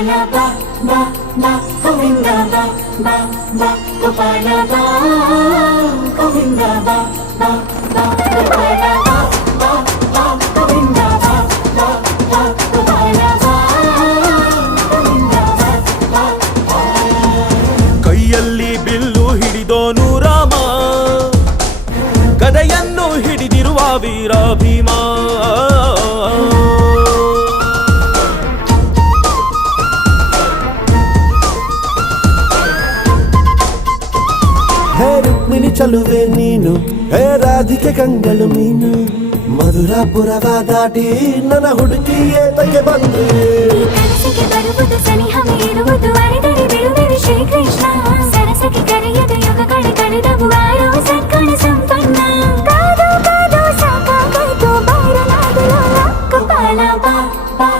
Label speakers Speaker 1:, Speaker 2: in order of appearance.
Speaker 1: ಗೋಪಾಲ ಬಾ ಬಾ ಗೋವಿಂದ ಬಾ ಬಾ ಬಾ ಗೋಪಾಲ ಬಾ ಗೋವಿಂದ ಬಾ ಬಾ ಬಾ ಗೋಪಾಲ ಬಾ ಬಾ ಬಾ ಬಾ ಬಾ ಬಾ ಬಾ
Speaker 2: ಕೈಯಲ್ಲಿ ಬಿಲ್ಲು ಹಿಡಿದೋನು ರಾಮ ಗದೆಯನ್ನು ಹಿಡಿದಿರುವ ವೀರ ಭೀಮ
Speaker 3: హే రుక్మిణి చలువే నేను హే రాధిక కంగళు మీను మధురాపురవ ದಾಟಿ ನನ್ನ ಹುಡುಕಿ ಏತಕ್ಕೆ ಬಂದು
Speaker 1: ಕನಸಿಗೆ ಬರುವುದು ಸನಿಹವ ಇರುವುದು ಅರೆದರೆ ಬಿಡುವಿರಿ ಶ್ರೀಕೃಷ್ಣ ಸರಸಕ್ಕೆ ಕರೆಯದ ಯುಗಗಳ ಕಳೆದವು ಆರೋ ಸಕ್ಕಳ ಸಂಪನ್ನ ಕಾದು ಕಾದು ಸಾಕಾಗಾಯ್ತು ಬೈರನಾದಲ ಕಪಾಲ ಬಾ ಬಾ